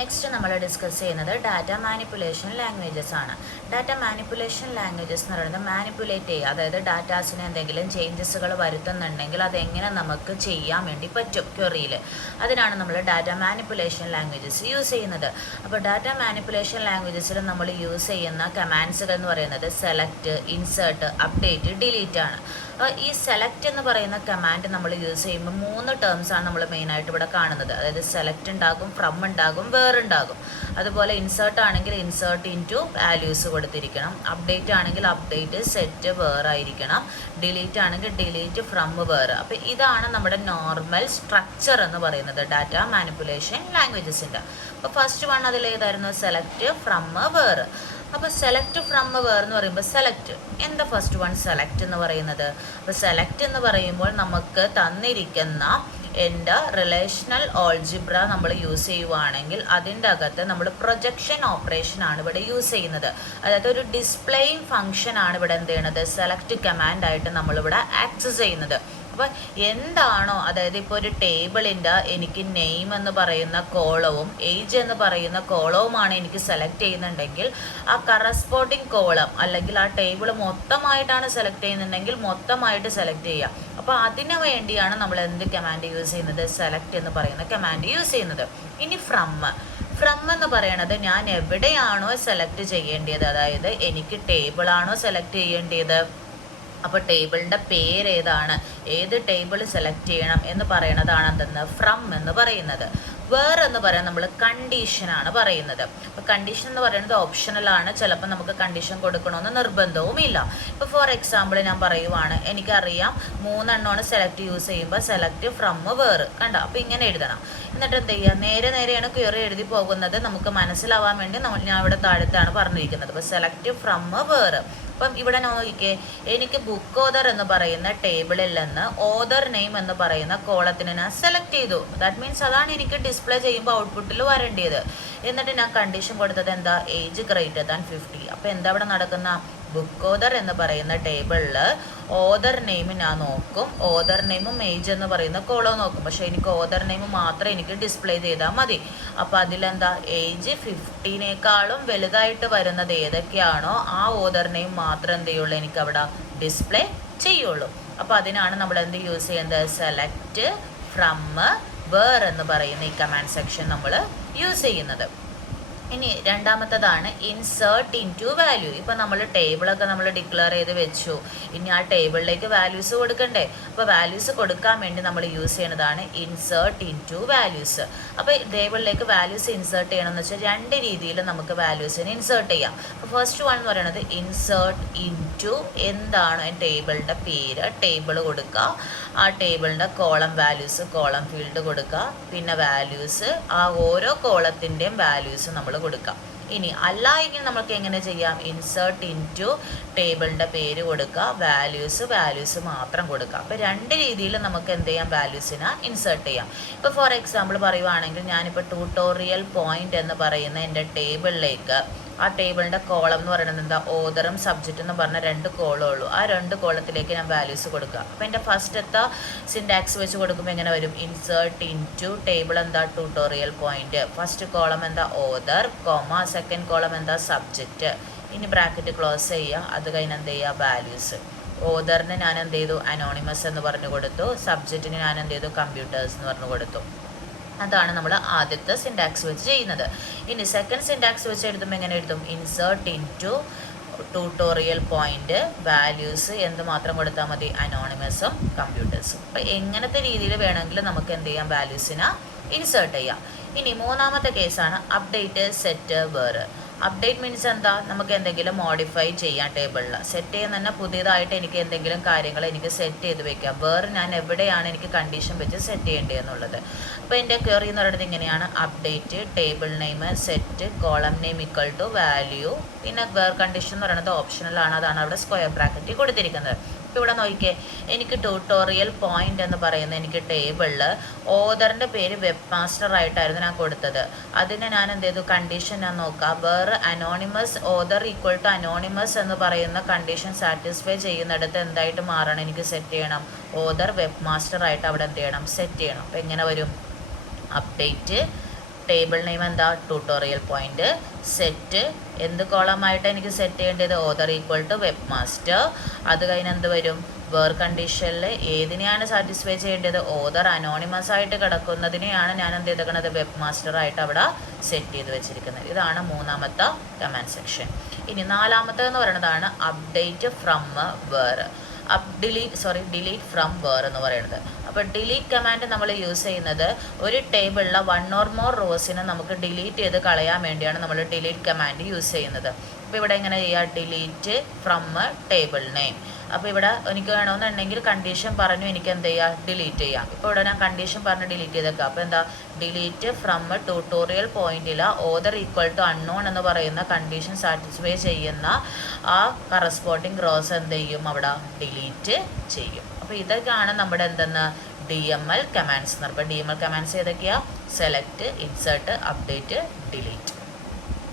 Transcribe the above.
Next നമ്മൾ discuss ചെയ്യുന്നത് data manipulation languages ആണ്. ഡാറ്റ മാനിപ്പുലേഷൻ ലാംഗ്വേജസ് എന്ന് പറയുന്നത് മാനിപ്പുലേറ്റ് ചെയ്യുക, അതായത് ഡാറ്റാസിന് എന്തെങ്കിലും ചേഞ്ചസുകൾ വരുത്തുന്നുണ്ടെങ്കിൽ അതെങ്ങനെ നമുക്ക് ചെയ്യാൻ വേണ്ടി പറ്റും ക്വറിയിൽ. അതിനാണ് നമ്മൾ ഡാറ്റ മാനിപ്പുലേഷൻ ലാംഗ്വേജസ് യൂസ് ചെയ്യുന്നത്. അപ്പോൾ ഡാറ്റ മാനിപ്പുലേഷൻ ലാംഗ്വേജസിൽ നമ്മൾ യൂസ് ചെയ്യുന്ന കമാൻഡ്സുകൾ എന്ന് പറയുന്നത് സെലക്ട്, ഇൻസേർട്ട്, അപ്ഡേറ്റ്, ഡിലീറ്റ് ആണ്. ഈ സെലക്ട് എന്ന് പറയുന്ന കമാൻഡ് നമ്മൾ യൂസ് ചെയ്യുമ്പോൾ 3 ടേംസ് ആണ് നമ്മൾ മെയിനായിട്ട് ഇവിടെ കാണുന്നത്. അതായത് സെലക്ട് ഉണ്ടാകും, ഫ്രം ഉണ്ടാകും, വേർ ഉണ്ടാകും. അതുപോലെ ഇൻസേർട്ട് ആണെങ്കിൽ ഇൻസേർട്ട് ഇൻറ്റു വാല്യൂസ് കൊടുത്തിരിക്കണം. അപ്ഡേറ്റ് ആണെങ്കിൽ അപ്ഡേറ്റ് സെറ്റ് വേർ ആയിരിക്കണം. ഡിലീറ്റ് ആണെങ്കിൽ ഡിലീറ്റ് ഫ്രം വേർ. അപ്പോൾ ഇതാണ് നമ്മുടെ നോർമൽ സ്ട്രക്ചർ എന്ന് പറയുന്നത് ഡാറ്റ മാനിപ്പുലേഷൻ ലാംഗ്വേജസിൻ്റെ. അപ്പോൾ ഫസ്റ്റ് വൺ അതിലേതായിരുന്നു? Select, from, where. അപ്പോൾ സെലക്ട് ഫ്രം വേർ എന്ന് പറയുമ്പോൾ സെലക്ട് എന്താ ഫസ്റ്റ് വൺ സെലക്ട് എന്ന് പറയുന്നത്? അപ്പോൾ സെലക്ട് എന്ന് പറയുമ്പോൾ നമുക്ക് തന്നിരിക്കുന്ന എൻ്റെ റിലേഷണൽ ഓൾജിബ്ര നമ്മൾ യൂസ് ചെയ്യുവാണെങ്കിൽ അതിൻ്റെ അകത്ത് നമ്മൾ പ്രൊജക്ഷൻ ഓപ്പറേഷൻ ആണ് ഇവിടെ യൂസ് ചെയ്യുന്നത്. അതായത് ഒരു ഡിസ്പ്ലേയിങ് ഫംഗ്ഷൻ ആണ് ഇവിടെ എന്ത് ചെയ്യണത്? സെലക്ട് കമാൻഡായിട്ട് നമ്മളിവിടെ ആക്സസ് ചെയ്യുന്നത്. അപ്പോൾ എന്താണോ, അതായത് ഇപ്പോൾ ഒരു ടേബിളിൻ്റെ എനിക്ക് നെയിം എന്ന് പറയുന്ന കോളവും ഏജ് എന്ന് പറയുന്ന കോളവുമാണ് എനിക്ക് സെലക്ട് ചെയ്യുന്നുണ്ടെങ്കിൽ ആ കറസ്പോണ്ടിങ് കോളം അല്ലെങ്കിൽ ആ ടേബിൾ മൊത്തമായിട്ടാണ് സെലക്ട് ചെയ്യുന്നുണ്ടെങ്കിൽ മൊത്തമായിട്ട് സെലക്ട് ചെയ്യാം. അപ്പോൾ അതിനു വേണ്ടിയാണ് നമ്മൾ എന്ത് കമാൻഡ് യൂസ് ചെയ്യുന്നത്? സെലക്ട് എന്ന് പറയുന്ന കമാൻഡ് യൂസ് ചെയ്യുന്നത്. ഇനി ഫ്രം എന്ന് പറയണത് ഞാൻ എവിടെയാണോ സെലക്ട് ചെയ്യേണ്ടത്, അതായത് എനിക്ക് ടേബിളാണോ സെലക്ട് ചെയ്യേണ്ടത്, അപ്പോൾ ടേബിളിൻ്റെ പേര് ഏതാണ്, ഏത് ടേബിൾ സെലക്ട് ചെയ്യണം എന്ന് പറയണതാണ് എന്തെന്ന്? ഫ്രം എന്ന് പറയുന്നത്. വേർ എന്ന് പറയാൻ നമ്മൾ കണ്ടീഷനാണ് പറയുന്നത്. അപ്പോൾ കണ്ടീഷൻ എന്ന് പറയുന്നത് ഓപ്ഷണലാണ്. ചിലപ്പോൾ നമുക്ക് കണ്ടീഷൻ കൊടുക്കണമെന്ന് നിർബന്ധവുമില്ല. ഇപ്പോൾ ഫോർ എക്സാമ്പിൾ ഞാൻ പറയുവാണ്, എനിക്കറിയാം 3 എണ്ണമാണ് സെലക്ട് യൂസ് ചെയ്യുമ്പോൾ സെലക്ട് ഫ്രം വേർ കണ്ടോ. അപ്പോൾ ഇങ്ങനെ എഴുതണം. എന്നിട്ട് എന്ത് ചെയ്യുക? നേരെയാണ് ക്വറി എഴുതി പോകുന്നത്. നമുക്ക് മനസ്സിലാവാൻ വേണ്ടി ഞാൻ ഇവിടെ താഴത്താണ് പറഞ്ഞിരിക്കുന്നത്. അപ്പോൾ സെലക്ട് ഫ്രം വേർ. അപ്പം ഇവിടെ നോക്കിക്കേ, എനിക്ക് ബുക്ക് ഓതർ എന്ന് പറയുന്ന ടേബിളിൽ നിന്ന് ഓതർ നെയിം എന്ന് പറയുന്ന കോളത്തിന് ഞാൻ സെലക്ട് ചെയ്തു. ദാറ്റ് മീൻസ് അതാണ് എനിക്ക് ഡിസ്പ്ലേ ചെയ്യുമ്പോൾ ഔട്ട്പുട്ടിൽ വരേണ്ടത്. എന്നിട്ട് ഞാൻ കണ്ടീഷൻ കൊടുത്തത് എന്താ? Age greater than 50. അപ്പോൾ എന്താ ഇവിടെ നടക്കുന്ന? ബുക്ക് ഓതർ എന്ന് പറയുന്ന ടേബിളിൽ ഓതർ നെയിം ഞാൻ നോക്കും, ഓതർ നെയിമും ഏജ് എന്ന് പറയുന്ന കോളം നോക്കും. പക്ഷേ എനിക്ക് ഓതർ നെയിം മാത്രമേ എനിക്ക് ഡിസ്പ്ലേ ചെയ്താൽ മതി. അപ്പോൾ അതിലെന്താ? ഏജ് 50നേക്കാളും വലുതായിട്ട് വരുന്നത് ഏതൊക്കെയാണോ ആ ഓതർ നെയിം മാത്രം എന്ത് ചെയ്യുള്ളൂ? എനിക്ക് അവിടെ ഡിസ്പ്ലേ ചെയ്യുള്ളൂ. അപ്പോൾ അതിനാണ് നമ്മൾ എന്ത് യൂസ് ചെയ്യുന്നത്? സെലക്ട് ഫ്രം വേർ എന്ന് പറയുന്ന ഈ കമാൻഡ് സെക്ഷൻ നമ്മൾ യൂസ് ചെയ്യുന്നത്. ഇനി രണ്ടാമത്തതാണ് ഇൻസേർട്ട് ഇൻറ്റു വാല്യൂ. ഇപ്പം നമ്മൾ ടേബിളൊക്കെ നമ്മൾ ഡിക്ലെയർ ചെയ്ത് വെച്ചു. ഇനി ആ ടേബിളിലേക്ക് വാല്യൂസ് കൊടുക്കണ്ടേ? അപ്പോൾ വാല്യൂസ് കൊടുക്കാൻ വേണ്ടി നമ്മൾ യൂസ് ചെയ്യുന്നതാണ് ഇൻസേർട്ട് ഇൻറ്റു വാല്യൂസ്. അപ്പോൾ ടേബിളിലേക്ക് വാല്യൂസ് ഇൻസേർട്ട് ചെയ്യണമെന്ന് വെച്ചാൽ 2 രീതിയിൽ നമുക്ക് വാല്യൂസിനെ ഇൻസേർട്ട് ചെയ്യാം. അപ്പോൾ ഫസ്റ്റ് വൺ എന്ന് പറയുന്നത് ഇൻസേർട്ട് ഇൻറ്റു എന്താണ് ടേബിളിൻ്റെ പേര്, ടേബിൾ കൊടുക്കുക. ആ ടേബിളിൻ്റെ കോളം വാല്യൂസ്, കോളം ഫീൽഡ് കൊടുക്കുക. പിന്നെ വാല്യൂസ്, ആ ഓരോ കോളത്തിൻ്റെയും വാല്യൂസ് നമ്മൾ കൊടുക്കാം. ഇനി അല്ല എങ്കിൽ നമുക്ക് എങ്ങനെ ചെയ്യാം? ഇൻസേർട്ട് ഇൻറ്റു ടേബിളിൻ്റെ പേര് കൊടുക്കുക, വാല്യൂസ് മാത്രം കൊടുക്കുക. അപ്പോൾ 2 രീതിയിൽ നമുക്ക് എന്ത് ചെയ്യാം? വാല്യൂസിനെ ഇൻസേർട്ട് ചെയ്യാം. ഇപ്പോൾ ഫോർ എക്സാമ്പിൾ പറയുവാണെങ്കിൽ ഞാനിപ്പോൾ ട്യൂട്ടോറിയൽ പോയിന്റ് എന്ന് പറയുന്ന എൻ്റെ ടേബിളിലേക്ക്, ആ ടേബിളിൻ്റെ കോളം എന്ന് പറയുന്നത് എന്താ? ഓതറും സബ്ജക്റ്റ് എന്ന് പറഞ്ഞ 2 കോളമേ ഉള്ളൂ. ആ 2 കോളത്തിലേക്ക് ഞാൻ വാല്യൂസ് കൊടുക്കുക. അപ്പോൾ എൻ്റെ ഫസ്റ്റത്തെ സിൻടാക്സ് വെച്ച് കൊടുക്കുമ്പോൾ എങ്ങനെ വരും? ഇൻസേർട്ട് ഇൻറ്റു ടേബിൾ എന്താ? Tutorial point. ഫസ്റ്റ് കോളം എന്താ? Author, comma. സെക്കൻഡ് കോളം എന്താ? സബ്ജക്റ്റ്. ഇനി ബ്രാക്കറ്റ് ക്ലോസ് ചെയ്യുക. അത് കഴിഞ്ഞ് എന്ത് ചെയ്യുക? വാല്യൂസ്. ഓതറിന് ഞാൻ എന്ത് ചെയ്തു? അനോണിമസ് എന്ന് പറഞ്ഞു കൊടുത്തു. സബ്ജക്റ്റിന് ഞാൻ എന്ത് ചെയ്തു? കമ്പ്യൂട്ടേഴ്സ് എന്ന് പറഞ്ഞു കൊടുത്തു. അതാണ് നമ്മൾ ആദ്യത്തെ സിൻടാക്സ് വെച്ച് ചെയ്യുന്നത്. ഇനി സെക്കൻഡ് സിൻടാക്സ് വെച്ച് എഴുതുമ്പോൾ എങ്ങനെ എഴുതും? Insert into tutorial point, values എന്ത് മാത്രം കൊടുത്താൽ മതി? അനോണിമസും കമ്പ്യൂട്ടേഴ്സും. അപ്പോൾ എങ്ങനത്തെ രീതിയിൽ വേണമെങ്കിലും നമുക്ക് എന്ത് ചെയ്യാം? വാല്യൂസിനെ ഇൻസേർട്ട് ചെയ്യാം. ഇനി മൂന്നാമത്തെ കേസാണ് update, set, where. Update means എന്താ? നമുക്ക് എന്തെങ്കിലും മോഡിഫൈ ചെയ്യാം ടേബിളിൽ. സെറ്റ് ചെയ്യുന്ന തന്നെ പുതിയതായിട്ട് എനിക്ക് എന്തെങ്കിലും കാര്യങ്ങൾ എനിക്ക് സെറ്റ് ചെയ്ത് വെക്കാം. വേറെ ഞാൻ എവിടെയാണ് എനിക്ക് കണ്ടീഷൻ വെച്ച് സെറ്റ് ചെയ്യേണ്ടതെന്നുള്ളത്. അപ്പോൾ എൻ്റെ ക്വറി എന്ന് പറയുന്നത് ഇങ്ങനെയാണ്: update, table name, set, column name equal to value. പിന്നെ വേർ കണ്ടീഷൻ എന്ന് പറയുന്നത് ഓപ്ഷണലാണ്. അതാണ് അവിടെ സ്ക്വയർ ബ്രാക്കറ്റിൽ കൊടുത്തിരിക്കുന്നത്. ഇപ്പോൾ ഇവിടെ നോക്കിക്കേ, എനിക്ക് ട്യൂട്ടോറിയൽ പോയിന്റ് എന്ന് പറയുന്ന എനിക്ക് ടേബിളിൽ ഓതറിൻ്റെ പേര് വെബ് മാസ്റ്റർ ആയിട്ടായിരുന്നു ഞാൻ കൊടുത്തത്. അതിനെ ഞാൻ എന്ത് ചെയ്തു? കണ്ടീഷൻ ഞാൻ നോക്കാം. വേറെ anonymous, author equal to anonymous എന്ന് പറയുന്ന കണ്ടീഷൻ സാറ്റിസ്ഫൈ ചെയ്യുന്നിടത്ത് എന്തായിട്ട് മാറണം? എനിക്ക് സെറ്റ് ചെയ്യണം, ഓതർ വെബ് മാസ്റ്റർ ആയിട്ട് അവിടെ എന്ത് ചെയ്യണം? സെറ്റ് ചെയ്യണം. അപ്പോൾ എങ്ങനെ വരും? അപ്ഡേറ്റ്, ടേബിൾ നെയിം എന്താ ട്യൂട്ടോറിയൽ പോയിന്റ്. സെറ്റ് എന്ത് കോളമായിട്ട് എനിക്ക് സെറ്റ് ചെയ്യേണ്ടത് author equal to web master. അത് കഴിഞ്ഞ് എന്ത് വരും വേർ കണ്ടീഷനിൽ ഏതിനെയാണ് സാറ്റിസ്ഫൈ ചെയ്യേണ്ടത് ഓതർ അനോണിമസ് ആയിട്ട് കിടക്കുന്നതിനെയാണ് ഞാൻ എന്ത് ചെയ്തേക്കുന്നത് വെബ് മാസ്റ്റർ ആയിട്ട് അവിടെ സെറ്റ് ചെയ്ത് വെച്ചിരിക്കുന്നത്. ഇതാണ് മൂന്നാമത്തെ കമാൻഡ് സെക്ഷൻ. ഇനി നാലാമത്തേന്ന് പറയുന്നതാണ് update from where. Delete from where എന്ന് പറയുന്നത്. അപ്പോൾ ഡിലീറ്റ് കമാൻഡ് നമ്മൾ യൂസ് ചെയ്യുന്നത് ഒരു ടേബിളിലെ 1 or more റോസിനെ നമുക്ക് ഡിലീറ്റ് ചെയ്ത് കളയാൻ വേണ്ടിയാണ് നമ്മൾ ഡിലീറ്റ് കമാൻഡ് യൂസ് ചെയ്യുന്നത്. അപ്പോൾ ഇവിടെ എങ്ങനെ ചെയ്യുക ഡിലീറ്റ് ഫ്രം ടേബിൾ നെയിം. അപ്പോൾ ഇവിടെ എനിക്ക് വേണമെന്നുണ്ടെങ്കിൽ കണ്ടീഷൻ പറഞ്ഞു എനിക്ക് എന്ത് ചെയ്യുക ഡിലീറ്റ് ചെയ്യാം. ഇപ്പോൾ ഇവിടെ ഞാൻ കണ്ടീഷൻ പറഞ്ഞ് ഡിലീറ്റ് ചെയ്തേക്കാം. അപ്പോൾ എന്താ ഡിലീറ്റ് ഫ്രം ട്യൂട്ടോറിയൽ പോയിന്റിൽ ഓതർ ഈക്വൽ ടു അൺനോൺ എന്ന് പറയുന്ന കണ്ടീഷൻ സാറ്റിസ്ഫൈ ചെയ്യുന്ന ആ കറസ്പോണ്ടിങ് റോസ് എന്ത് ചെയ്യും അവിടെ ഡിലീറ്റ് ചെയ്യും. അപ്പോൾ ഇതൊക്കെയാണ് നമ്മുടെ എന്തെന്ന് DML കമാൻഡ്സ്. അപ്പോൾ DML കമാൻഡ്സ് ഏതൊക്കെയാണ് സെലക്ട്, ഇൻസേർട്ട്, അപ്ഡേറ്റ്, ഡിലീറ്റ്.